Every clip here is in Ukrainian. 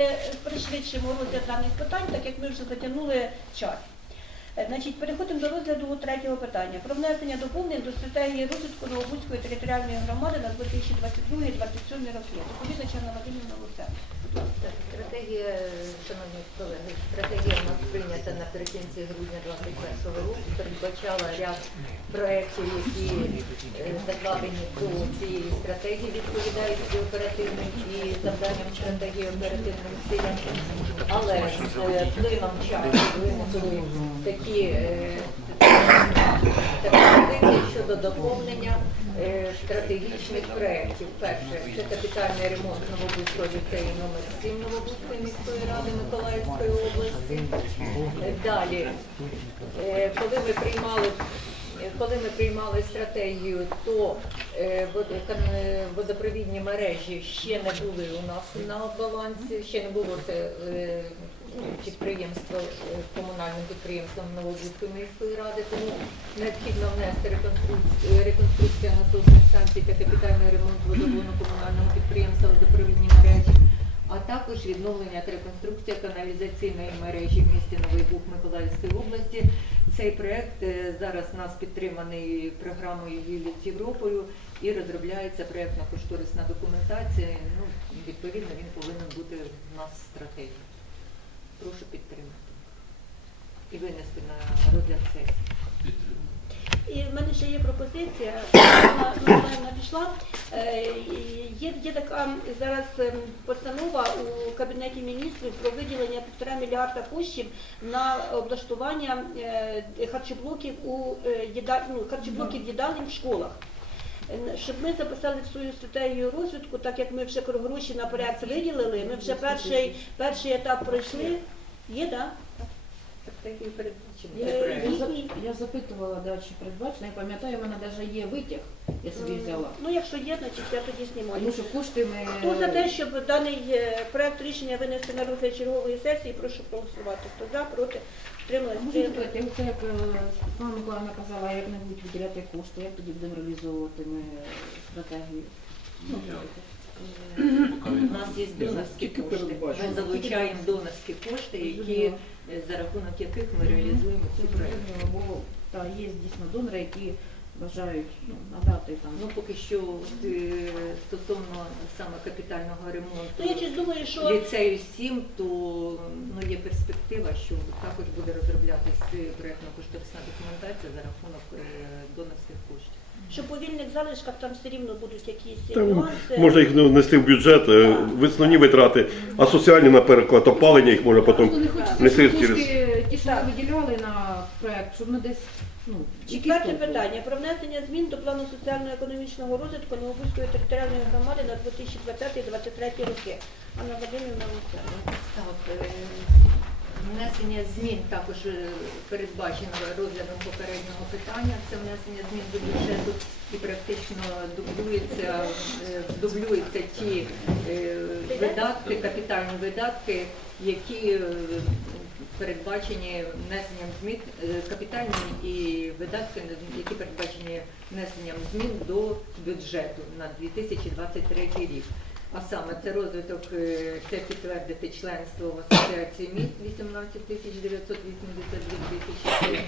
Е, Пришвидшимо розгляд даних питань, так як ми вже затягнули час. Е, Значить, переходимо до розгляду третього питання про внесення доповнень до стратегії розвитку Новобузької територіальної громади на 2022-2027 роки. Доповідача на Вадимівна Луценко. Стратегія, шановні колеги, стратегія у нас прийнята наприкінці грудня 2021 року. Передбачала ряд проєктів, які е, закладені до цієї стратегії, відповідають оперативним і завданням стратегії оперативним силам. Але з е, плином часу виникли такі е, пропозиції щодо доповнення е, стратегічних проєктів. Перше, це капітальний ремонт Новобузького ліцею номер 7 Новобузької міської ради Миколаївської області. Е, Далі, е, коли ми приймали е, коли ми приймали стратегію, то е, е, водопровідні мережі ще не були у нас на балансі, ще не було це е, ну, підприємство е, комунальним підприємством Новобузької міської ради, тому необхідно внести реконструкцію, реконструкція насосних станцій та капітальний ремонт водогону комунального підприємства водопровідні мережі, а також відновлення та реконструкція каналізаційної мережі в місті Новий Буг Миколаївської області. Цей проект е, зараз у нас підтриманий програмою «Вілі з Європою і розробляється проєктно-кошторисна документація. Ну, відповідно, він повинен бути в нас в стратегії. Прошу підтримати і винести на розгляд сесії. І в мене ще є пропозиція, вона надійшла. Е, Є, є така зараз ем, постанова у Кабінеті міністрів про виділення півтора мільярда коштів на облаштування е, харчоблоків у е, ну, харчоблоків їдалень в школах. Щоб ми записали в свою стратегію розвитку, так як ми вже гроші на проект виділили, ми вже перший, перший етап пройшли. Є, так? Стратегію передбачено. Я, я, зап- я запитувала, да, чи передбачено. Я пам'ятаю, у мене навіть є витяг, я собі взяла. Ну, якщо є, значить я тоді знімаю. Тому що кошти ми... Хто за те, щоб даний е, проект рішення винести на розгляд чергової сесії, прошу проголосувати. Хто за, проти, втрималися. А Можна запитати, це як е, Світлана Миколаївна казала, як не будуть виділяти кошти, як тоді будемо реалізовувати ми стратегію? Ну, У нас є донорські кошти. Ми залучаємо донорські кошти, які за рахунок яких ми реалізуємо ці проекти. Та, є дійсно донори, які бажають ну, надати там. Ну поки що е, стосовно саме капітального Ну, я ремонту щось думаю, що ліцею 7, то ну, є перспектива, що також буде розроблятися проєктно-кошторисна документація за рахунок е, донорських коштів. що по вільних залишках там все рівно будуть якісь Там нюанси. можна їх внести в бюджет, е, в основні витрати, а соціальні, наприклад, опалення їх можна Просто потім. не хочеться, через- кошти, ті, що ми виділяли на проект, щоб ми десь, ну, Четверте питання про внесення змін до плану соціально-економічного розвитку Новобузької територіальної громади на 2020-2023 роки. Анна Вадимівна Луценко. Так, е, внесення змін також е, передбачено розглядом попереднього питання. Це внесення змін до бюджету і практично дублюється, е, дублюються ті е, видатки, капітальні видатки, які передбачені внесенням змін, капітальні і видатки, які передбачені внесенням змін до бюджету на 2023 рік. А саме це розвиток, е, це підтвердити членство в асоціації міст 18 тисяч 982 тисячі,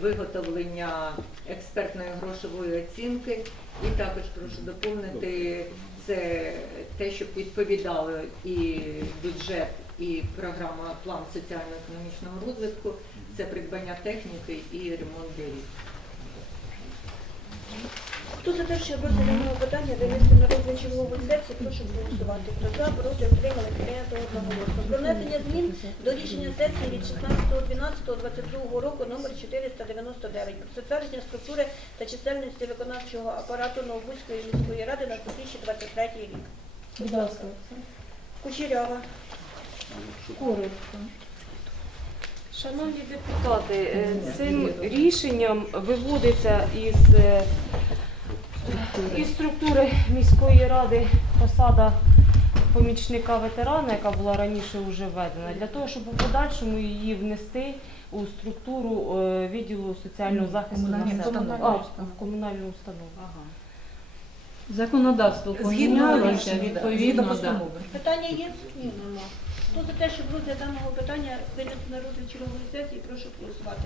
виготовлення експертної грошової оцінки. І також прошу доповнити це те, щоб відповідало і бюджет, і програма план соціально-економічного розвитку, це придбання техніки і ремонт доріг. Хто за те, щоб розгляданого питання винести на розгляд чергової сесії, прошу проголосувати. Хто за, проти, утримали, прийнято одноголосно. Про внесення змін до рішення сесії від 16.12.22 року номер 499 про затвердження структури та чисельності виконавчого апарату Новобузької міської ради на 2023 рік. Будь ласка, Кучерява. коротко. Шановні депутати, е, цим рішенням виводиться із, е, із структури міської ради посада помічника ветерана, яка була раніше вже введена, для того, щоб у подальшому її внести у структуру е, відділу соціального захисту населення. установи. В комунальну установу. Ага. Законодавство Згідно помінялося, відповідно, да. Питання є? Ні, нема. Хто за те, щоб розгляд даного питання винести на розгляд чергової сесії, прошу голосувати.